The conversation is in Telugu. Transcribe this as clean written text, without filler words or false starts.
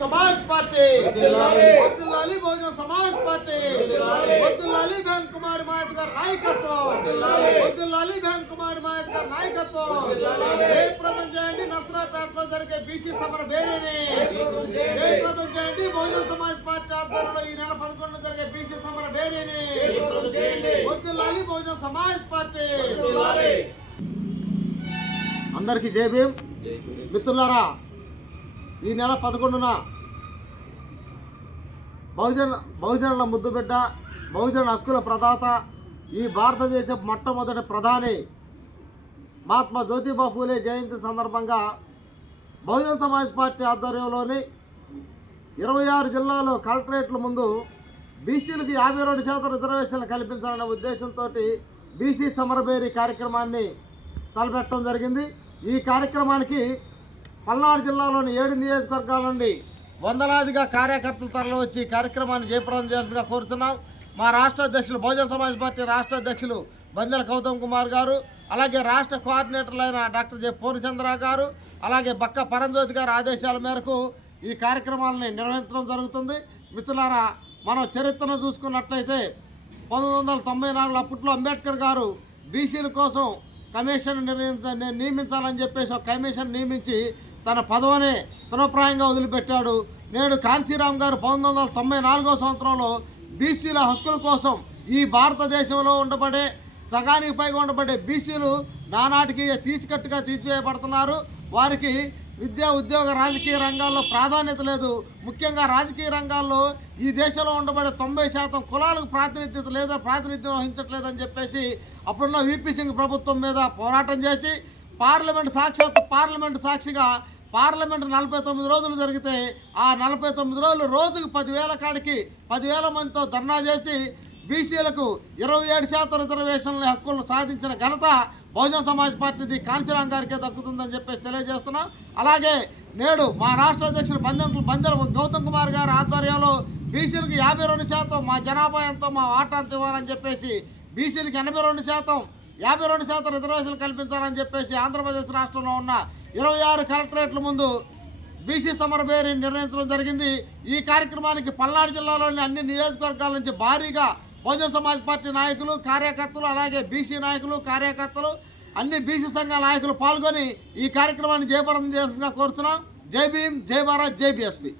समाज पार्टी वर्दिल्लाली बहुजन समाज पार्टी वर्दिल्लाली बहन कुमारी मायत गाరి నాయకత్వం वर्दिल्लाली बहन कुमारी मायत गाరి నాయకత్వం జయప్రదం చేయండి నర్సరావుపేటలో జరిగే బీసీ సమర బేరీని జయప్రదం చేయండి బహుజన సమాజ్ పార్టీ ఆధ్వర్యంలో ఈ నెల 11 జరిగే బీసీ సమర బేరీని वर्दिल्लाली बहुजन समाज पार्टी అందరికీ జై భీమ్ మిత్రులారా ఈ నెల 11న బహుజనుల ముద్దుబిడ్డ బహుజన హక్కుల ప్రదాత ఈ భారతదేశ మొట్టమొదటి ప్రధాని మహాత్మా జ్యోతిబా ఫూలే జయంతి సందర్భంగా బహుజన సమాజ్ పార్టీ ఆధ్వర్యంలోని 26 జిల్లాలో కలెక్టరేట్ల ముందు బీసీలకు 52% రిజర్వేషన్లు కల్పించాలనే ఉద్దేశంతో బీసీ సమరబేరీ కార్యక్రమాన్ని తలపెట్టడం జరిగింది. ఈ కార్యక్రమానికి పల్నాడు జిల్లాలోని 7 నియోజకవర్గాల నుండి వందలాదిగా కార్యకర్తలు తరలి వచ్చి కార్యక్రమాన్ని జయప్రదం చేయాల్సిందిగా కోరుతున్నాం. మా రాష్ట్ర అధ్యక్షులు బహుజన సమాజ్ పార్టీ రాష్ట్ర అధ్యక్షులు బందెల గౌతమ్ కుమార్ గారు, అలాగే రాష్ట్ర కోఆర్డినేటర్లైన డాక్టర్ జె పూర్ణచంద్ర గారు, అలాగే బక్క పరంజ్యోతి గారి ఆదేశాల మేరకు ఈ కార్యక్రమాలని నిర్వహించడం జరుగుతుంది. మిత్రులారా, మనం చరిత్రను చూసుకున్నట్లయితే 1994 అప్పట్లో అంబేద్కర్ గారు బీసీల కోసం కమిషన్ నియమించాలని చెప్పేసి ఒక కమిషన్ నియమించి తన పదవిని తృణప్రాయంగా వదిలిపెట్టాడు. నేడు కాంశీరామ్ గారు 1994 సంవత్సరంలో బీసీల హక్కుల కోసం ఈ భారతదేశంలో ఉండబడే సగానికి పైగా ఉండబడే బీసీలు నానాటికి తీసికట్టుగా తీసివేయబడుతున్నారు. వారికి విద్యా ఉద్యోగ రాజకీయ రంగాల్లో ప్రాధాన్యత లేదు. ముఖ్యంగా రాజకీయ రంగాల్లో ఈ దేశంలో ఉండబడే 90% కులాలకు ప్రాతినిధ్యం వహించట్లేదని చెప్పేసి అప్పుడున్న వీపీ సింగ్ ప్రభుత్వం మీద పోరాటం చేసి పార్లమెంట్ సాక్షిగా పార్లమెంట్ 49 రోజులు జరిగితే ఆ 49 రోజులు రోజుకు 10,000 కాడికి 10,000 మందితో ధర్నా చేసి బీసీలకు 27% రిజర్వేషన్ల హక్కులను సాధించిన ఘనత బహుజన సమాజ్ పార్టీది కాంశీరామ్ గారికే దక్కుతుందని చెప్పేసి తెలియజేస్తున్నాం. అలాగే నేడు మా రాష్ట్ర అధ్యక్షులు బందెల గౌతమ్ కుమార్ గారి ఆధ్వర్యంలో బీసీలకు 52% మా జనాభా ఎంతో మా వాటాంత ఇవ్వాలని చెప్పేసి బీసీలకు 82% 52% రిజర్వేషన్లు కల్పించాలని చెప్పేసి ఆంధ్రప్రదేశ్ రాష్ట్రంలో ఉన్న 26 కలెక్టరేట్ల ముందు బీసీ సమర బేరీని నిర్ణయించడం జరిగింది. ఈ కార్యక్రమానికి పల్నాడు జిల్లాలోని అన్ని నియోజకవర్గాల నుంచి భారీగా బహుజన సమాజ్ పార్టీ నాయకులు, కార్యకర్తలు, అలాగే బీసీ నాయకులు, కార్యకర్తలు, అన్ని బీసీ సంఘాల నాయకులు పాల్గొని ఈ కార్యక్రమాన్ని జయప్రదం చేయాల్సిందిగా కోరుతున్నాం. జై భీమ్, జై భారత్, జై బీఎస్పీ.